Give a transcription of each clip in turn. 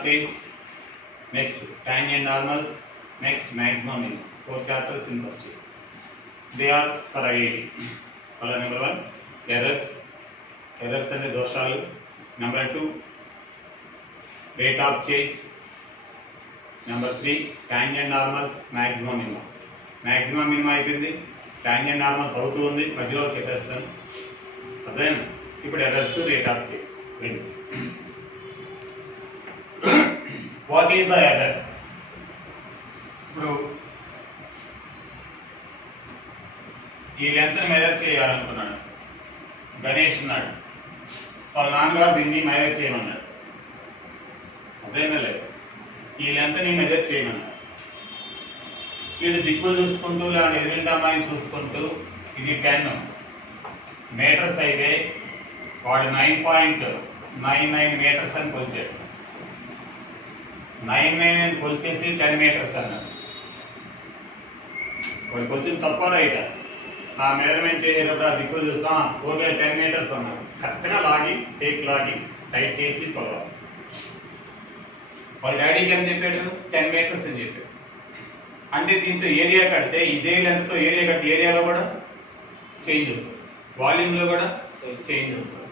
of change, next tangent normals, next maximum minimum. 4 chapters in first year. They are for IIT. Color number 1, errors and the doshalu. Number 2, rate of change. Number 3, tangent normals, maximum minimum. Maximum minimum అయిపోయింది, tangent normals అవుతూ ఉంది, మధ్యలో చెప్పేస్తాను. అర్థమైందా? ఇప్పుడు errors, rate of change రెండు. What is the error? ఇప్పుడు ఈ లెంత్ మెజర్ చేయాలనుకున్నాడు గణేష్ ఉన్నాడు, వాళ్ళ నాన్నగారు దీన్ని మెజర్ చేయమన్నాడు. అర్థమైందా లేదు? ఈ లెంత్ని మెజర్ చేయమన్నాడు. వీడు దిక్కులు చూసుకుంటూ లేదా ఎదురింటామాని చూసుకుంటూ ఇది 10 మీటర్స్ అయితే వాడు 9.99 మీటర్స్ అని కొలిచాడు. 99 అని కొలిచేసి 10 మీటర్స్ అన్నాడు. వాడు కొంచెం తక్కువ రైట్ ఆ మెజర్మెంట్ చేసేటప్పుడు ఆ దిక్కులు చూస్తాం, ఓకే 10 మీటర్స్ అన్నాడు. కరెక్ట్గా లాగి టేక్ లాగి టైట్ చేసి కొలవాలి. వాళ్ళ డాడీకి అని చెప్పాడు 10 మీటర్స్ అని చెప్పాడు. అంటే దీంతో ఏరియా కడితే ఇదే లెంత్తో ఏరియా కట్టి ఏరియాలో కూడా చేంజ్ వస్తుంది, వాల్యూమ్లో కూడా చేంజ్ వస్తుంది.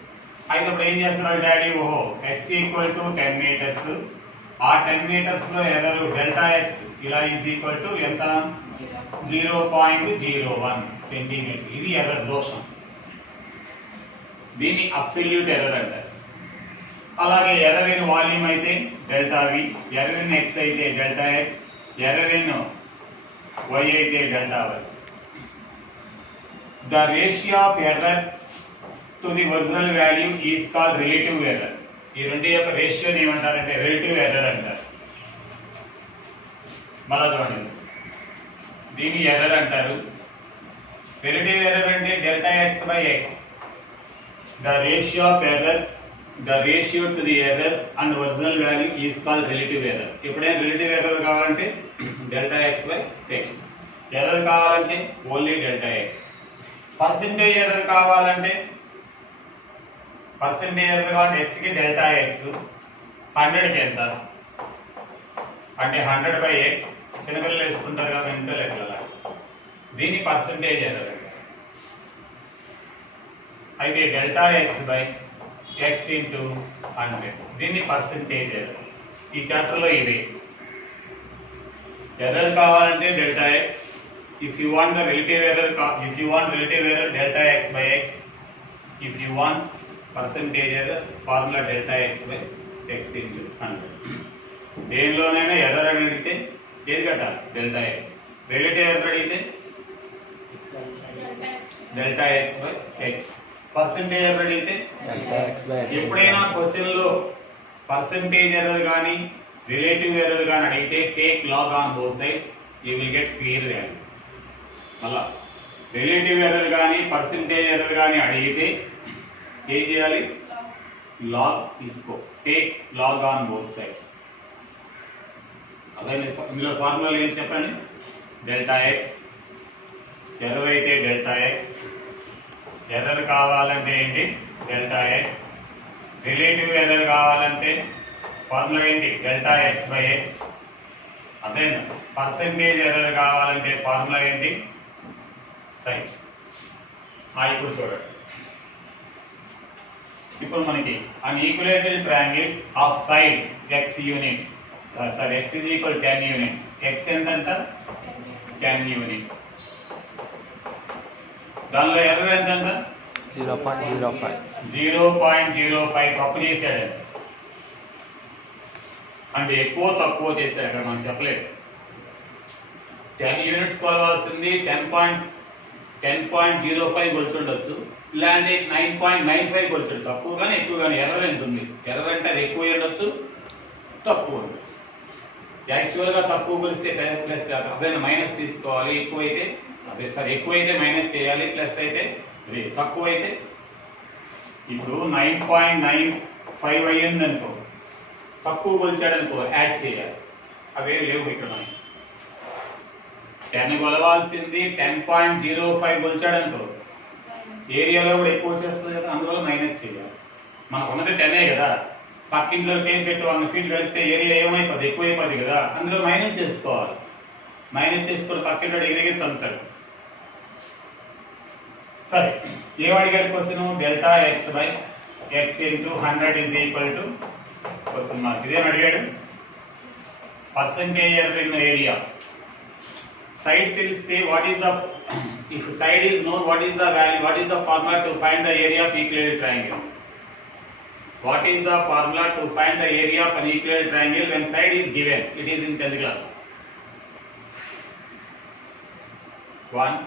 అయితే ఇప్పుడు ఏం చేస్తున్నారు డాడీ? ఓహో x ఈక్వల్ టు 10 మీటర్స్, ఆ 10 మీటర్స్లో ఎర్రర్ డెల్టా ఎక్స్ ఇలా ఈజ్ ఈక్వల్ టు ఎంత? 0.01 సెంటీమీటర్. ఇది ఎర్రర్ దోషం, దీన్ని అబ్సల్యూట్ ఎర్రర్ అంటారు. అలాగే ఎర్రర్ ఇన్ వాల్యూమ్ అయితే delta V, error in X అయితే delta X, error in y అయితే delta y. The ratio of error to the original value is called relative error. ఈ రెండు యొక్క రేషియోని ఏమంటారంటే రిలేటివ్ ఎర్రర్ అంటారు. మళ్ళా చూడండి, దీన్ని ఎర్రర్ అంటారు. రిలేటివ్ ఎర్రర్ అంటే delta X by X. The ratio of error, the ratio to the error and original value is called relative error. ఎప్పుడైనా రిలేటివ్ ఎర్రర్ కావాలంటే delta X by X, error కావాలంటే only delta X. Percentage error కావాలంటే ఎక్స్కి delta X, 100కి ఎంత అంటే 100 by X. చిన్నపిల్లలు వేసుకుంటారు కదా ఇంత లెక్కల, దీన్ని పర్సెంటేజ్ ఎర్రర్ అంటారు. అయితే delta X by X into 100, దీన్ని పర్సెంటేజ్ ఎర్రర్. ఈ చాప్టర్లో ఇవే ఎర్రర్ కావాలంటే delta X. If you want the relative error, delta x by x. If you want percentage error, formula delta x by x into 100. దేనిలోనైనా error అని అడిగితే ఏది కట్టాలి? Delta X. రిలేటివ్ ఎర్రర్ అడిగితే delta X by x. Percentage error అడిగితే ఎప్పుడైనా క్వశ్చన్లో percentage error కానీ రిలేటివ్ ఎర్రర్ కానీ అడిగితే take log on both sides, you will get clear value. మళ్ళా రిలేటివ్ ఎర్రర్ కానీ పర్సెంటేజ్ ఎర్రర్ కానీ అడిగితే ఏం చేయాలి? లాగ్ తీసుకో, take log on both sides. అదే ఇందులో ఫార్ములా ఏంటి చెప్పండి? డెల్టా ఎక్స్, ఎర్రర్ అయితే డెల్టా ఎక్స్, ఎర్రర్ కావాలంటే ఏంటి? Delta X. రిలేటివ్ ఎర్రర్ కావాలంటే ఫార్ములా ఏంటి? Delta X by X. అదేనా? పర్సెంటేజ్ ఎర్రర్ కావాలంటే ఫార్ములా ఏంటి? రైట్. ఇప్పుడు చూడండి, ఇప్పుడు మనకి an equilateral triangle of side x units, sorry x is equal 10 units. x ఎంతంట? 10 యూనిట్స్. దానిలో ఎర్రర్ ఎంతంట? 0.05 తప్పు చేశాడు. అంటే ఎక్కువ తక్కువ చేశాడు, అక్కడ మనం చెప్పలేదు. 10 యూనిట్స్ కొలవాల్సింది 10.05 కొలుచుండొచ్చు, ఇలాంటి 9.95 కొలుచుండు. తక్కువ కానీ ఎక్కువ కానీ ఎర్రర్ ఎంత ఉంది? ఎర్రర్ అంటే అది ఎక్కువ ఉండొచ్చు, తక్కువ ఉండొచ్చు. యాక్చువల్గా తక్కువ కొలిస్తే ప్లస్ అదైనా మైనస్ తీసుకోవాలి, ఎక్కువైతే ఎక్కువైతే మైనస్ చేయాలి, ప్లస్ అయితే అది తక్కువ అయితే. ఇప్పుడు 9.95 అయ్యింది అనుకో, తక్కువ కొలిచాడు అనుకో యాడ్ చేయాలి. అవే లేవు ఇక్కడ. మనకి 10 కొలవాల్సింది 10.05 కొలిచాడు అనుకో, ఏరియాలో కూడా ఎక్కువ వచ్చేస్తుంది కదా, అందువల్ల మైనస్ చేయాలి. మనకు ఉన్నది 10 కదా, పక్కింట్లో టేప్ పెట్టి 1 ఫీట్ కలిపితే ఏరియా ఏమైపోద్ది, ఎక్కువైపోద్ది కదా, అందులో మైనస్ చేసుకోవాలి. మైనస్ చేసుకుని పక్కింట్లో ఎగిరిగి తంతాడు. సరే, ఏమడిగాడు question? Delta X by X into 100 is equal to question mark. ఇదేం అడిగాడు? Percentage error in area. Side తెలిస్తే what is the, if side is known, what is the value, what is the formula to find the area of equilateral triangle? What is the formula to find the area of an equilateral triangle when side is given? It is in 10th class. 1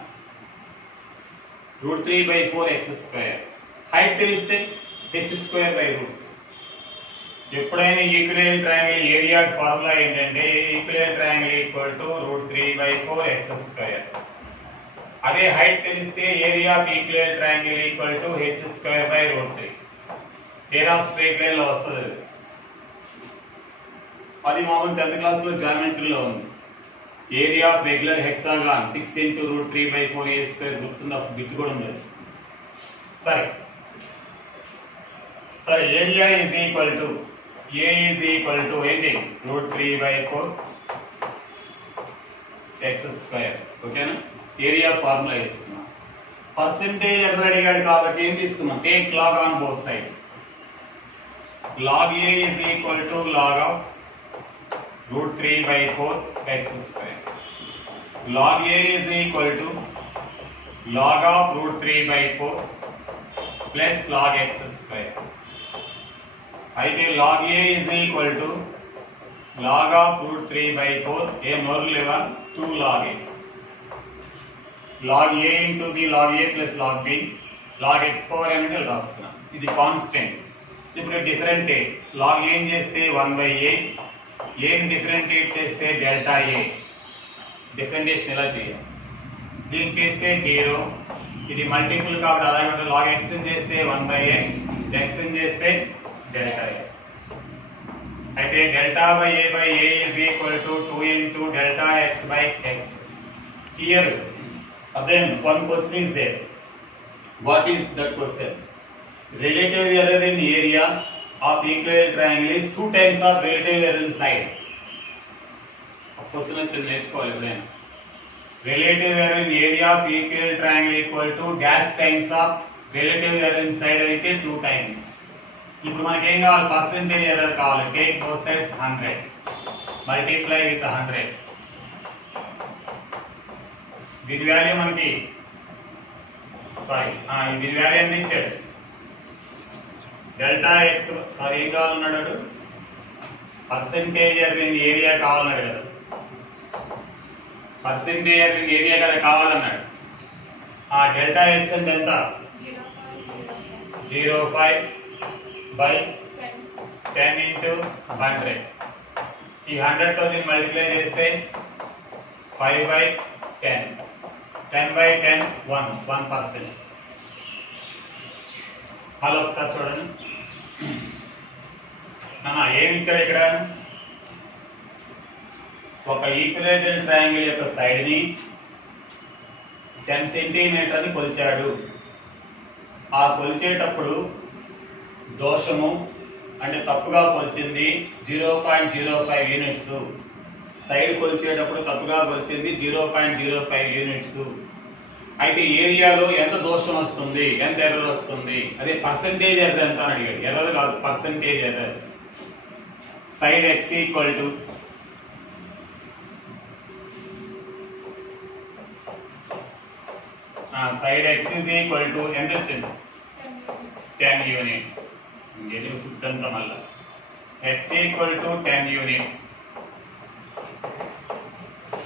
root 3 by 4 x square. Height తెలిస్తే h square by root. ఎప్పుడైనా equilateral triangle area formula ఏంటంటే equilateral triangle equal to root 3 by 4 x square. అదే height తెలిస్తే area of equilateral triangle equal to h square by root 3. Pair of straight line లో వస్తుంది. అది మామూలు 10th class లో జామెట్రీలో ఉంది. Area of regular hexagon 6 into root 3 by 4 a square గుర్తుందా? Bit కూడా ఉంది. సరే సరే, area is equal to A is equal to ఏంటి? root 3 by 4 x square. ఓకేనా? ఏరియా ఫార్ములా వేసుకున్నాం. పర్సెంటేజ్ ఎర్రర్ అడిగాడు కాబట్టి ఏం తీసుకున్నాం? Take log on both sides. log A is equal to log of root 3 by 4 x square. log A is equal to log of root 3 by 4 plus log x square. అయితే log A is equal to log of root 3 by 4 a నోరు లేవా 2 log x. log A into b log A plus log b log x power n అంటే రాస్తున్నాం. ఇది constant. ఇప్పుడు differentiate. log A ఏం చేస్తే 1 by a, a ని differentiate చేస్తే డెల్టా a. డిఫరెంటియేషన్ ఎలా చేయాలి? దీన్ని చేస్తే 0, ఇది మల్టిపుల్ కాబట్టి అలాగే ఉంటుంది. log x ని చేస్తే 1 by x, x ని చేస్తే డెల్టా x. అయితే delta by A is equal to 2 into delta x by x. Here again one question is there. What is that question? Relative error in area of equilateral triangle is 2 times of relative error in side. Question వచ్చి నేర్చుకోవాలి ఎప్పుడైనా. Relative error in area of equilateral triangle equal to dash times of relative error in side అయితే 2 times. ఇప్పుడు మనకి ఏం కావాలి? Percentage error కావాలి. Take both sides 100, multiply with 100. దీని వాల్యూ మనకి దీని వాల్యూ ఎంత ఇచ్చాడు? డెల్టా ఎక్స్ ఏం కావాలన్నాడు? పర్సెంటేజ్ ఎర్రర్ ఇన్ ఏరియా కావాలన్నాడు కదా. పర్సెంటేజ్ ఎర్రర్ ఇన్ ఏరియా కదా కావాలన్నాడు. ఆ డెల్టా ఎక్స్ అంటే ఎంత? 0.05 by 10 into 100. ఈ 100 తో దీన్ని మల్టిప్లై చేస్తే 5 by 10. 10 by 10 1%. హలో ఒకసారి చూడండి. ఏమి ఇచ్చాడు ఇక్కడ? ఒక ఈక్విలేటరల్ ట్రయాంగిల్ యొక్క సైడ్ ని 10 సెంటీమీటర్ అని కొలిచాడు. ఆ కొలిచేటప్పుడు దోషము అంటే తప్పుగా కొలిచింది 0.05 యూనిట్స్. సైడ్ కొలిచేటప్పుడు తప్పుగా కొలిచింది 0.05 యూనిట్స్. అయితే ఏరియాలో ఎంత దోషం వస్తుంది, ఎంత ఎర్రర్ వస్తుంది? అదే పర్సెంటేజ్ ఎర్రర్ ఎంత అని అడిగాడు. ఎర్రర్ కాదు, percentage error. Side x equal to side x is equal to ఎంత వచ్చింది? 10 యూనిట్స్. ఇంకేది సిద్ధాంతం మళ్ళా x equal to 10 units.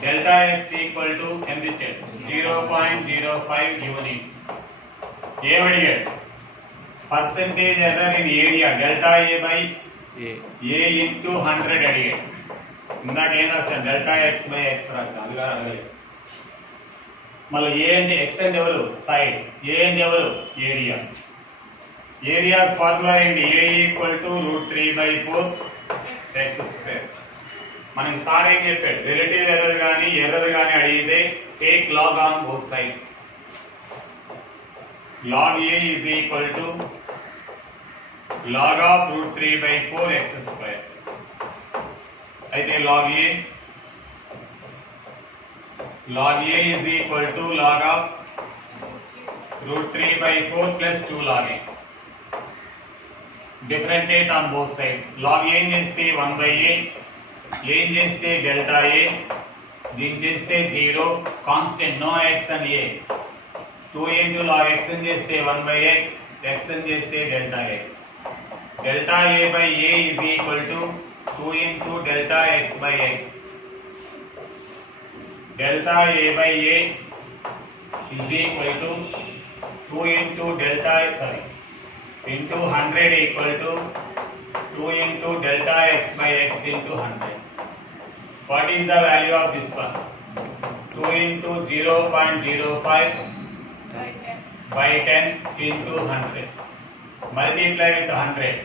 Delta x equal to ఎంత ఇచ్చాడు? 0.05 యూనిట్స్. ఏమడిగాడు? Percentage error in area delta a by a into 100 అడిగాడు. ఇందాక ఏం రాశాను? డెల్టా x బై x రాశాను. అది కాదు అడగలేదు. మళ్ళీ ఏ అంటే x అంటే ఎవరు? సైడ్. ఏ అంటే ఎవరు? ఏరియా. ఏరియా ఫార్ములా ఏంటి? a equal to root 3 by 4 x square. మనకి సార్ ఏం చెప్పాడు? రిలేటివ్ ఎర్రర్ కానీ అడిగితే take log on both sides. Log a is equal to log of root 3 by 4 x square. అయితే log a is equal to log of root 3 by 4 plus 2 log x. Differentiate on both sides. Log a చేస్తే 1 by a, చేస్తే delta a, దీన్ని చేస్తే 0, constant no x and a. 2 into log x చేస్తే 1 by x, x చేస్తే delta x. Delta a by a is equal to 2 into delta x by x. Delta a by a is equal to 2 into delta into 100 equal to 2 into delta x by x into 100. What is the value of this one? 2 into 0.05 by 10 into 100. Multiply with 100.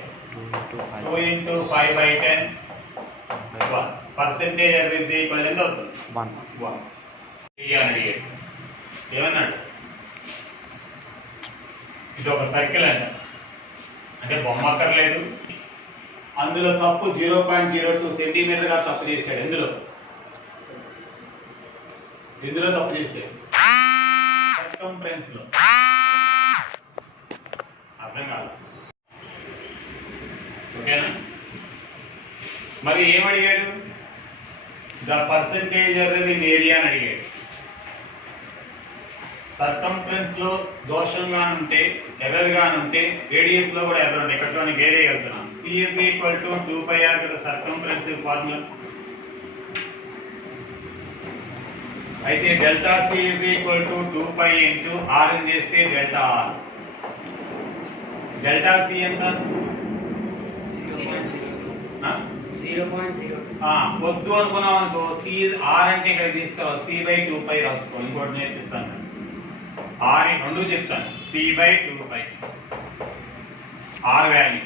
2 into 5 by 10. 1. Percentage error is equal to 1. ఏమన్నాడు? ఇది ఒక circle అంట, అంటే బొమ్మ అక్కర్లేదు. అందులో తప్పు 0.02 centimetre గా తప్పు చేశాడు. ఎందులో తప్పు చేశాడు? సర్కంఫరెన్స్ లో. అర్థం కాదు. ఓకేనా? మరి ఏమడిగాడు? The percentage error in area అని అడిగాడు. సర్కంఫరెన్స్ లో దోషంగా ఉంటే, ఎర్రర్ గా ఉంటే, రేడియస్ లో కూడా ఎర్రర్ ఉంది. ఇక్కడ చూడండి వేరే వెళ్తున్నాం. C is equal to 2 pi r కదా సర్కంఫరెన్స్ ఫార్ములా. అయితే delta C is equal to 2 pi into r అని చేస్తే డెల్టా r. డెల్టా C ఎంత? 0.02. వద్దు అనుకున్నాం అనుకో, C r అంటే ఇక్కడ తీసుకురా, C by 2 pi రాసుకో. ఇంకోటి నేర్పిస్తాను, r రెండు చెప్తాను. C by 2 pi r value.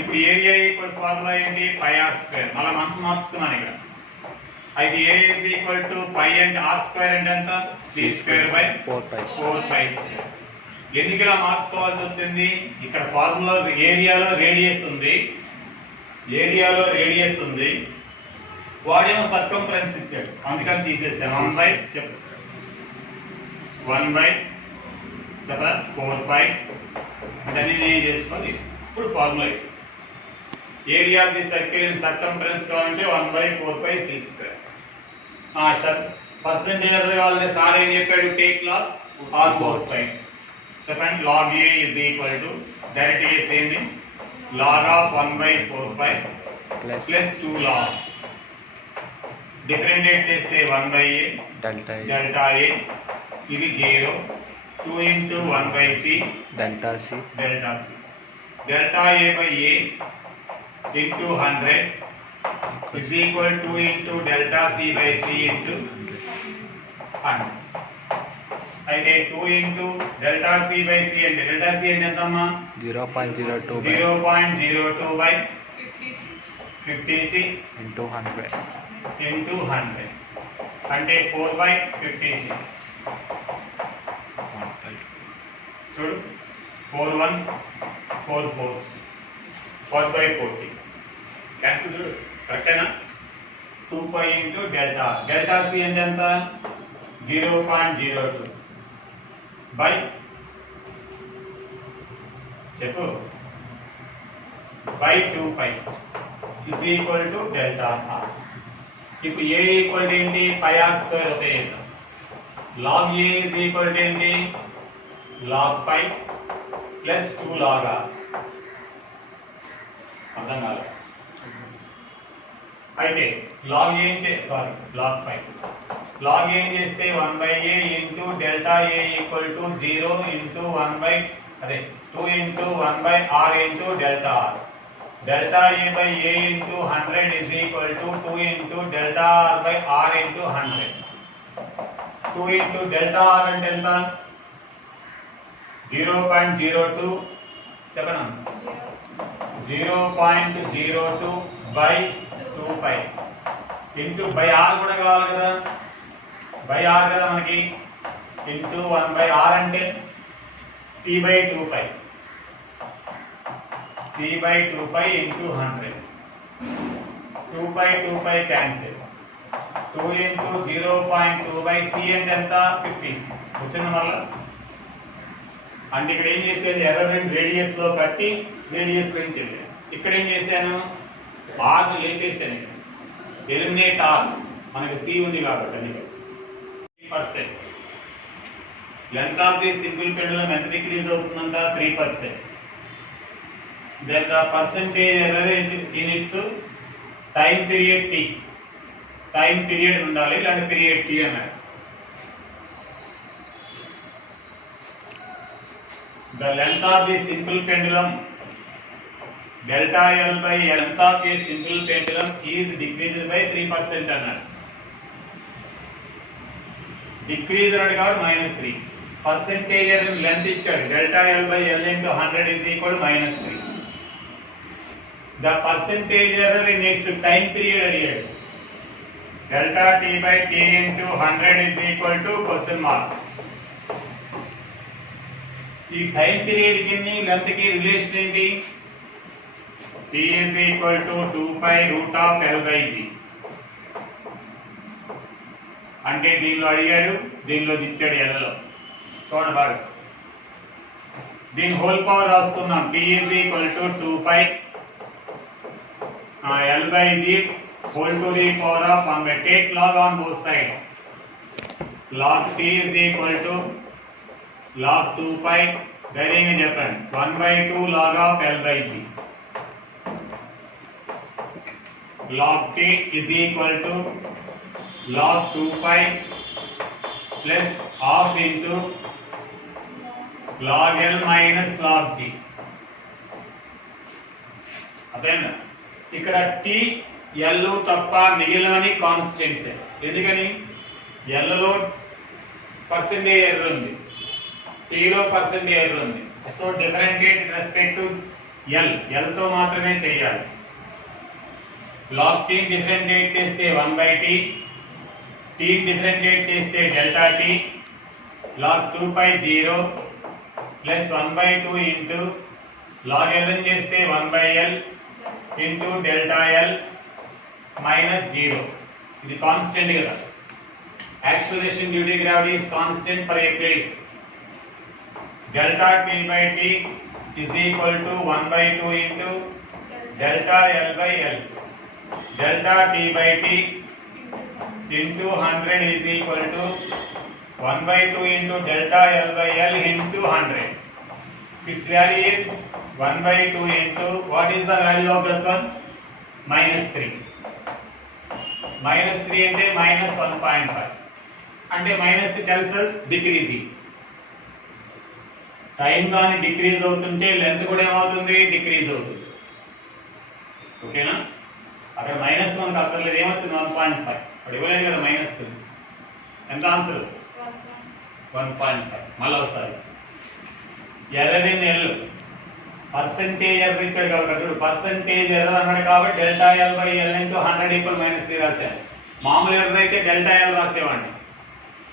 ఇప్పుడు ఏరియా ఈక్వల్ ఫార్ములా ఏంటి? Pi r square. మళ్ళీ మనసు మార్చుకున్నాను ఇక్కడ. అయితే a is equal to pi and r square అంటే ఎంత? c square by 4 pi square. ఎందుకు ఇలా మార్చుకోవాల్సి వచ్చింది? ఇక్కడ ఫార్ములా ఏరియాలో రేడియస్ ఉంది, వాడేమో సర్కంఫరెన్స్ ఇచ్చాడు, అందుకని తీసేసాను. 1 బై చెప్పు 1 బై చెప్పరా 4 పై అంటే నేను చేసుకోవాలి. ఇప్పుడు formula area of the circle in circumference కావాలంటే 1 by 4 pi c square. Percentage error కావాలంటే సార్ ఏం చెప్పాడు? Take log on both sides. చెప్పండి. Log a is equal to direct చేసేయండి, log of 1 by 4 pi plus 2 log. Differentiate చేస్తే 1 by a delta a ఇది 0, 2 into 1 by c delta c delta a by a into 100 is equal to 2 into delta c by c into 100. అయితే 2 into delta c by c అంటే delta c అంటే ఎంతమ్మా? 0.02 by 56 into 100 అంటే 4 by 56. చూడు 4 ones 4 fours 4 by 40. Cancel చూడు, కరెక్టేనా? 2 pi into delta c అంటే ఎంత? 0.02 by చెప్పు by 2 pi is equal to delta r. ఇప్పుడు a ఈక్వల్ టు ఏంటి? పై r స్క్వేర్ అవుతాయి. log a is equal to ఏంటి? log pi plus 2 log r. అర్థం కాదు. అయితే log ఏం చేస్తే 1 by a into delta a equal to 0 into 1 by 2 into 1 by r into delta r. Delta a by a into 100 is equal to 2 into delta r by r into 100. 2 into delta r అంటే ఎంత? 0.02 చెప్పనా? 0.02 by 2 pi into by r కూడా కావాలి కదా, by r కదా మనకి, into 1 by r అంటే c by 2 pi. c c by 2 pi into 100. 2 pi 2 pi cancel. 2 into 0.2 by c అంటే ఎంత 56 వచ్చింది మళ్ళా. అంటే ఇక్కడ ఏం చేసేది ఎర్రర్ రేడియస్ లో కట్టి రేడియస్ లో వెళ్ళాను. ఇక్కడ ఏం చేశాను r ని లేపేసాను. ఎలిమినేట్ r మనకి c ఉంది కాబట్టి అందుకే 3%. Length of the simple pendulum ఎంత డిక్రీజ్ అవుతుందంట 3%. then the percentage error in its time period t. Time period ఉండాలి ఇలాంటి పీరియడ్ t అన్నారు. the length of the simple pendulum delta L by length of a simple pendulum is decreased by 3% అన్నాడు. Decrease అన్నాడు కాబట్టి -3. Percentage length ఇచ్చాడు delta L by L into 100 is equal to -3. the percentage error in its time period అడిగాడు. delta t by t into 100 is equal to question mark. ఈ time period కి length కి relation ఏంటి t is equal to 2 pi root of L by G. అంటే దీనిలో అడిగాడు దీనిలో ఇచ్చాడు L లో చూడండి బాగా దీని హోల్ పవర్ రాసుకుందాం t is equal to 2 pi L by G whole to the power of 1 by take log on both sides. log t is equal to log 2 pi deriving different 1 by 2 log of L by G. log t is equal to log 2 pi plus half into log L minus log G. అదేనా ఇక్కడ t L తప్ప మిగిలినవన్నీ constants. ఎందుకని L లో percentage error ఉంది t లో percentage error ఉంది. So differentiate with respect to L తో మాత్రమే చేయాలి. log t డిఫరెంటియేట్ చేస్తే 1 by t, t డిఫరెంటియేట్ చేస్తే delta t, log 2 pi 0 plus 1 by 2 into log L చేస్తే 1 by L into delta L minus 0. ఇది constant కదా. Acceleration due to gravity is constant for a place. delta t by t is equal to 1 by 2 into delta L by L. delta t by t into 100 is equal to 1 by 2 into delta L by L into 100. Its value is 1 by 2 into what is the value of that one? -3. -3 అంటే -1.5 అంటే minus tells us decreasing. Time గాని decrease అవుతుంటే length కూడా ఏమవుతుంది decrease అవుతుంది. ఓకేనా అక్కడ -1 అక్కర్లేదు ఏమొచ్చింది 1.5 అక్కడ ఇవ్వలేదు కదా -3 ఎంత ఆన్సర్ 1.5. మళ్ళీ ఒకసారి error in L percentage error ఇచ్చాడు కాబట్టి పర్సెంటేజ్ ఎర్రర్ అన్నాడు కాబట్టి delta L by L into 100 equal -3 రాశాను. మామూలు ఎర్రర్ అయితే డెల్టా L రాసేవాడిని.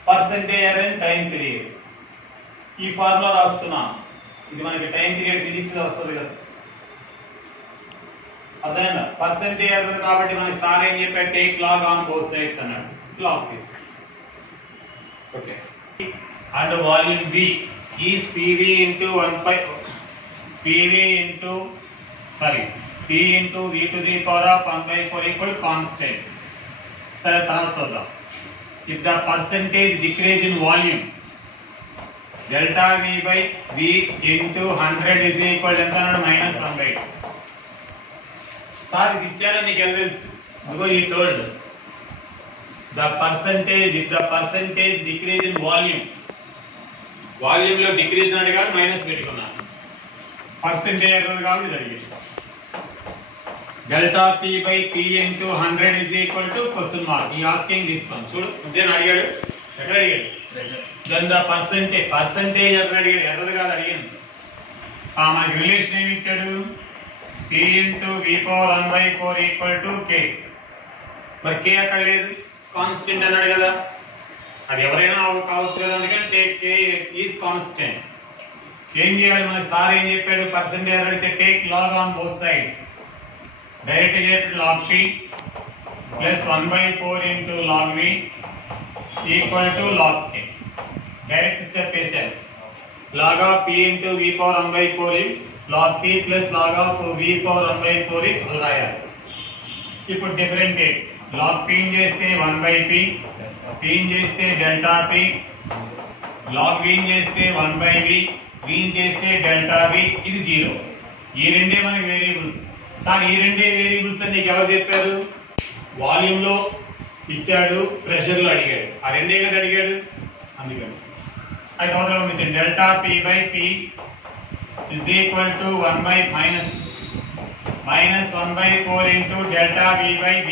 Percentage error in time period ఈ ఫార్ములా రాస్తున్నాను. ఇది మనకి టైం పీరియడ్ ఫిజిక్స్ లో వస్తుంది కదా. అదేనా పర్సెంటేజ్ ఎర్రర్ కాబట్టి మనకి సార్ ఏం చెప్పాడు take log on both sides అన్నాడు. లాగ్ తీసు okay. And volume V is PV into 1 pi PV into T into V to the power of 1 by 4 equal constant. సరే తర్వాత చూద్దాం. if the percentage decrease in volume delta V by V into 100 is equal to ఎంత అన్నాడు -1 by 2. Sir ఇది ఇచ్చారని నీకు ఎలా తెలుసు? అగో ఈ told the percentage if the percentage decrease in volume volume లో డిక్రీజ్ అన్నాడు కాబట్టి మైనస్ పెట్టుకున్నాను. పర్సెంటేజ్ ఎర్రర్ కాబట్టి జరిగింది. Delta t by p into 100 is equal to question mark. He asking this one. చూడు ఇదేనా అడిగాడు. ఎక్కడ అడిగాడు? then the percentage ఎర్రర్ అడిగాడు. ఎర్రర్ కాదు అడిగింది. మనకి రిలేషన్ ఏమి ఇచ్చాడు p into v power 1 by 4 equal to k. మరి k అక్కడ లేదు కాన్స్టెంట్ అన్నాడు కదా. అది ఎవరైనా కావచ్చు కదా అందుకని టేక్ k is constant. ఏం చేయాలి మనకి సార్ ఏం చెప్పాడు పర్సెంటేజ్ అడిగితే take log on both sides direct చెప్పి log p plus 1/4 into log v equal to log k direct step వేసారు log of p ఇంటూ v power 1/4 log p plus log of v power 1/4 అలా రాయాలి. ఇప్పుడు differentiate log p చేస్తే 1/p p చేస్తే delta p log v చేస్తే 1/v v చేస్తే delta v ఇది 0. ఈ రెండే మనకి వేరియబుల్స్. సార్ ఈ రెండే వేరియబుల్స్ అని నీకు ఎవరు చెప్పారు? వాల్యూమ్ లో ఇచ్చాడు, ప్రెషర్ లో అడిగాడు, ఆ రెండే కదా అడిగాడు. అందుకని అయితే అవసరం ఉంది delta p by p is equal to 1 by minus 1/4 into delta v by v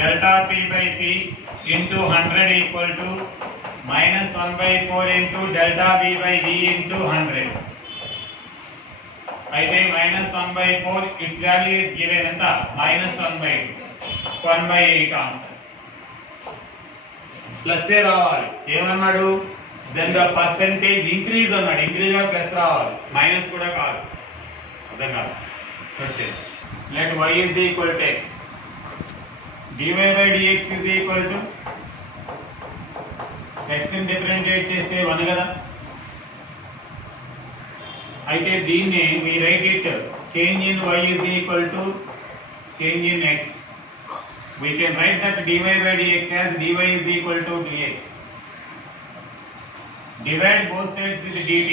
delta p by p into 100 equal to minus 1/4 into delta v by v into 100. అయితే minus 1/4 its value is given ఎంత minus 1/8 answer. Plus ఏ రావాలి. ఏమన్నాడు? then the percentage increase అన్నాడు. Increase గా plus రావాలి, minus కూడా కాదు. అర్థం కాదు. వచ్చేది let y is equal to x dy by dx is equal to x ని డిఫరెంషియేట్ చేస్తే 1 కదా. అయితే దీన్ని we write it change in y is equal to change in x. We can write that dy by dx as dy is equal to dx. Divide both sides with dt.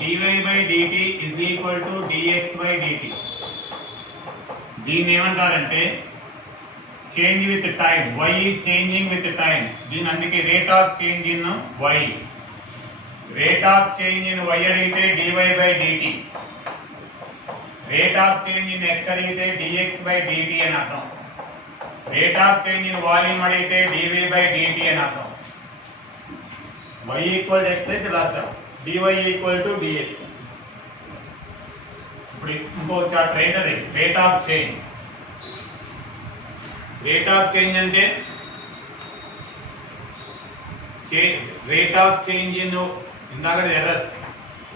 dy by dt is equal to dx by dt. దీన్ని ఏమంటారంటే change with time. y is changing with time. దీని అందుకే rate of change in y. Rate of change in y అడిగితే dy by dt. Rate of change in x అడిగితే dx by dt అని అర్థం. Rate of change in volume అడిగితే dv by dt అని అర్థం. y equal x అయితే రాసాం, dy equal to dx. ఇప్పుడు ఇంకో చాప్టర్ ఏంటది? Rate of change. Rate of change అంటే రేట్ ఆఫ్ చేంజ్ ఇన్ ఇందాక errors.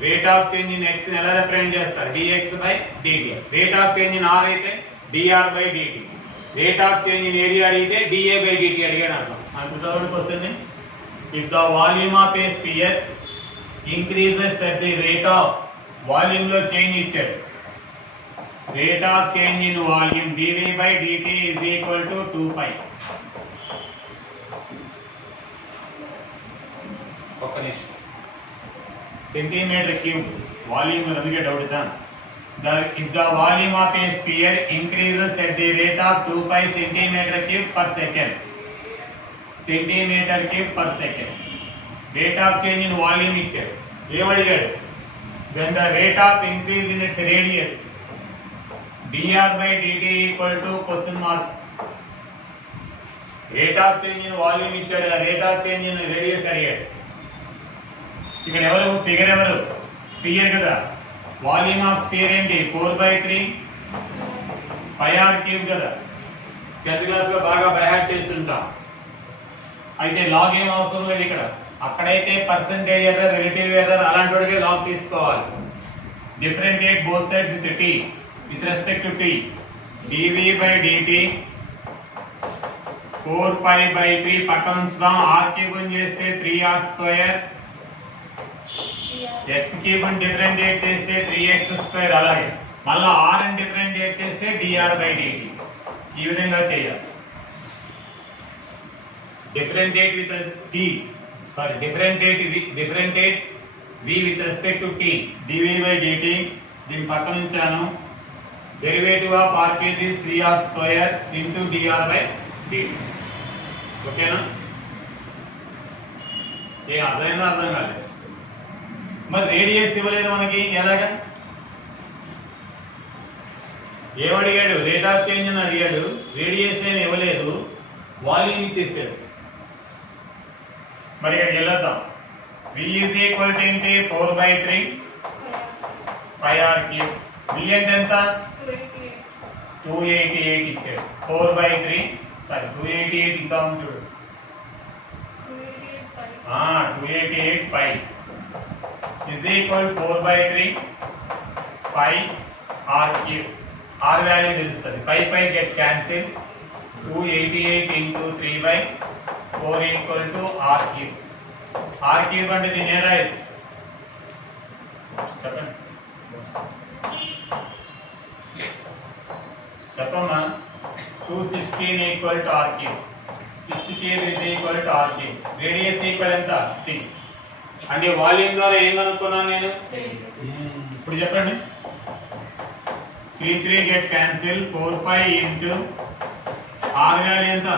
Rate of change in x ని ఎలా రిప్రజెంట్ చేస్తారు? dx by dt. Rate of change in r అయితే dr by dt. Rate of change in area అడిగితే dA by dt అడిగాను అర్థం. ఇప్పుడు చదవడానికి వస్తుంది. If the volume of A spear increases at the rate of volume లో change ఇచ్చాడు. Rate of change in volume dv by dt is equal to 2π. ఒక్క నిమిషం. సెంటీమీటర్ క్యూబ్ వాల్యూమ్ అందుకే డౌట్ ఇచ్చాను. If the volume of a sphere increases at the rate of 2π centimeter cube per second. Centimetre cube per second. Rate of change in volume ఇచ్చాడు. ఏమడిగాడు? then the rate of increase in its radius dr by dt equal to question mark. Rate of change in volume ఇచ్చాడు, rate of change in radius అడిగాడు. ఇక్కడ ఎవరు figure? ఎవరు? Spear కదా. Volume of sphere ఏంటి? 4/3 πr cube కదా. 10th class లో బాగా బైహార్ట్ చేస్తుంటాం. అయితే లాగ్ ఏం అవసరం లేదు ఇక్కడ. అక్కడైతే పర్సెంటేజ్ ఎర్రర్, రిలేటివ్ ఎర్రర్ అలాంటి వాడికే లాగ్ తీసుకోవాలి. Differentiate both sides with t with respect to t. dv by dt 4π/3 పక్కన ఉంచుదాం. r క్యూబ్ చేస్తే 3r², x క్యూబ్ డిఫరెంటియేట్ చేస్తే 3x². అలాగే మళ్ళీ r ని డిఫరెంటియేట్ చేస్తే dr by dt. ఈ విధంగా చేయాలి. differentiate with t, sorry, differentiate v with respect to t, dv by dt. దీని పక్కన ఉంచాను. Derivative of r cube is 3r² into dr by dt. ఓకేనా? ఏం అర్థమైందా? అర్థం కాలేదు. మరి రేడియస్ ఇవ్వలేదు మనకి, ఎలాగా? ఏమడిగాడు? రేట్ ఆఫ్ చేంజ్ అని అడిగాడు, రేడియస్ ఏమి ఇవ్వలేదు, వాల్యూమ్ ఇచ్చేసాడు. మరి ఇక్కడ వెళ్ళొద్దాం. v is equal to 4/3 πr3. v అంటే ఎంత? 288 ఇచ్చాడు. 4/3 సారీ 288 ఇంకా ఉంది చూడు. 288 π. is equal 4 by 3 pi r cube. R value తెలుస్తుంది. pi get cancel. 288 into 3 by 4 equal to r cube. R cube అంటే దీని ఎలా రాయొచ్చు చెప్పండి చెప్పమ్మా. 216 equal to r cube. 6 cube is equal to r cube. Radius equal ఎంత 6. అంటే volume ద్వారా ఏం కనుక్కున్నాను నేను ఇప్పుడు చెప్పండి. 3 get cancel. 4 pi into r value ఎంత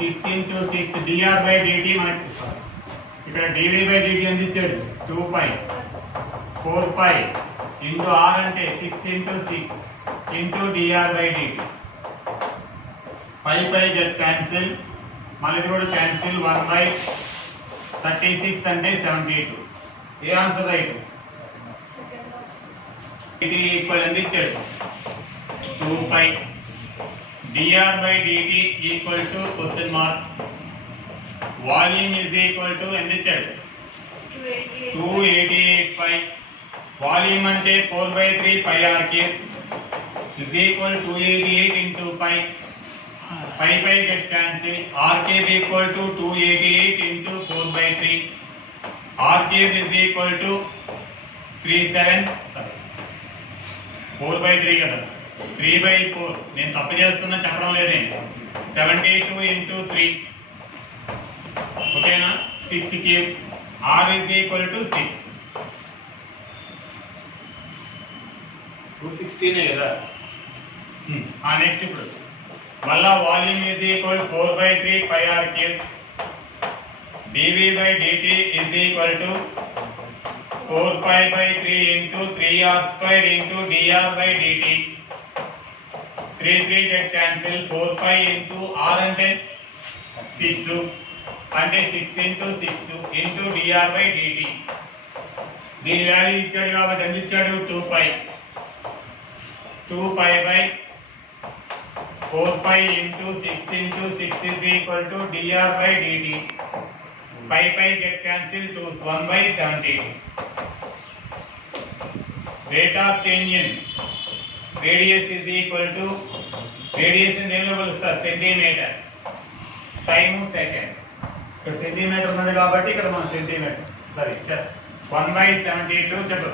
6 into 6 dr by dt మనకి ఇక్కడ dv by dt ఎంత ఇచ్చాడు 2 pi 4 pi into r అంటే 6 into 6 into dr by dt. pi get cancel. మళ్ళీ ఇది కూడా క్యాన్సిల్ 1 by 36 అంటే 72. ఏ ఆన్సర్ రైట్? dt ఈక్వల్ ఎంత ఇచ్చాడు 2 pi dr by dt equal to question mark volume is equal to ఎంత ఇచ్చాడు 288 pi. వాల్యూమ్ అంటే 4 by 3 pi r cube is equal 288 into pi. pi get cancel. R cube equal to 288 into 4 by 3. R cube is equal to 4 by 3 కదా 3 by 4 నేను తప్పు చేస్తున్నా చెప్పడం లేదే 72 into 3 ఓకేనా 6 cube. R is equal to 6. 216 కదా next ఇప్పుడు మళ్ళా volume is equal 4 by 3 pi r cube. dv by dt is equal to 4 pi by 3 into 3r square into dr by dt. 3 get cancel. 4 pi into r అంటే 6 అంటే 6 into 6 into dr by dt. దీని value ఇచ్చాడు కాబట్టి ఎంత ఇచ్చాడు 2 pi. 2 pi by 4 pi into 6 into 6 is equal to dr by dt. Pi get cancelled to 1 by 70. Rate of change in radius is equal to radius in దేనిలో కొలుస్తారు centimetre time second. ఇక్కడ centimetre ఉన్నది కాబట్టి ఇక్కడ మనం centimetre sorry 1 by 72 చెప్పు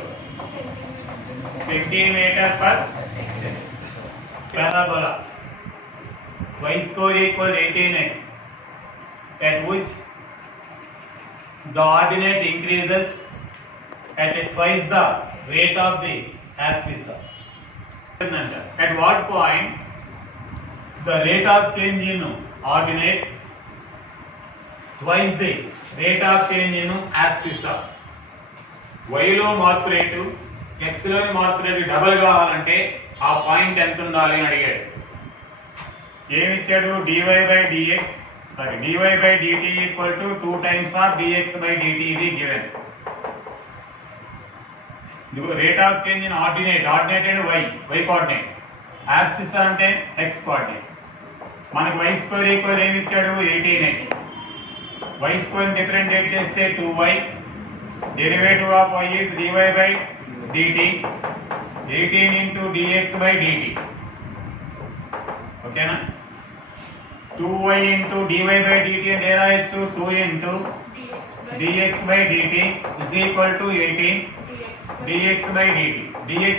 centimetre per second. Parabola y square equal 18x at which the ordinate increases at twice the rate of the axis. At what point the rate of change in ordinate twice the rate of change in axis. y లో మార్పు rate x లో మార్పు rate double కావాలంటే ఆ point ఎంత ఉండాలి అని అడిగాడు. ఏమి ఇచ్చాడు dy by dt equal to 2 times of dx by dt ఇది given. ఇదిగో rate of change in ordinate అంటే y కోఆర్డినేట్ యాక్సిస్ అంటే x కోఆర్డినేట్. మనకి y స్క్వేర్ ఈక్వల్ ఏమి ఇచ్చాడు 18x. y స్క్వేర్ డిఫరెంషియేట్ చేస్తే 2y. Derivative of y is dy by dt 18 into dx by dt. ఓకేనా 2y into dy by dt అంటే రాయొచ్చు 2 into dx by dt is equal to 18 dx by dt. dx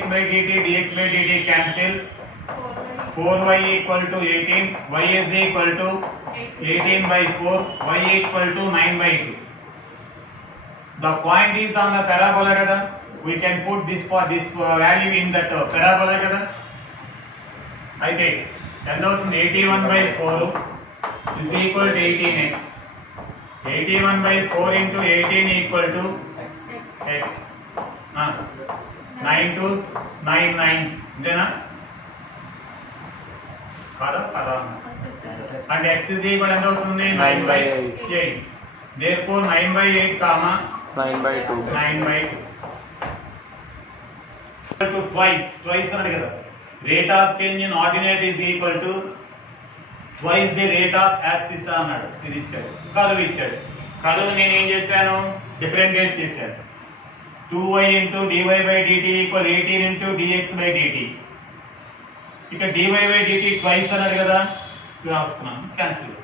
by dt cancel. 4y equal to 18. y is equal to 18 by 4. y equal to 9 by 2. The point is on the parabola kada. We can put this value in that parabola kada. అయితే ఎంత అవుతుంది 81 by 4 is equal to 18x. 81 by 4 into 18 equal to x. 9 2s 9 9s అంతేనా కదా అంటే x is equal ఎంత అవుతుంది 9 by 8. therefore 9 by 8 comma 9 by 2 9 by 2 to twice అన్నాడు కదా. rate of change in ordinate is equal to twice the rate of axis అన్నాడు. ఇది ఇచ్చాడు కర్వ్ ఇచ్చాడు కరువు నేను ఏం చేశాను, డిఫరెంటియేట్ చేశాను. 2y into dy by dt equal 18 into dx by dt. ఇక dy బై dt ట్వైస్ అన్నాడు కదా, రాసుకున్నాను, క్యాన్సిల్.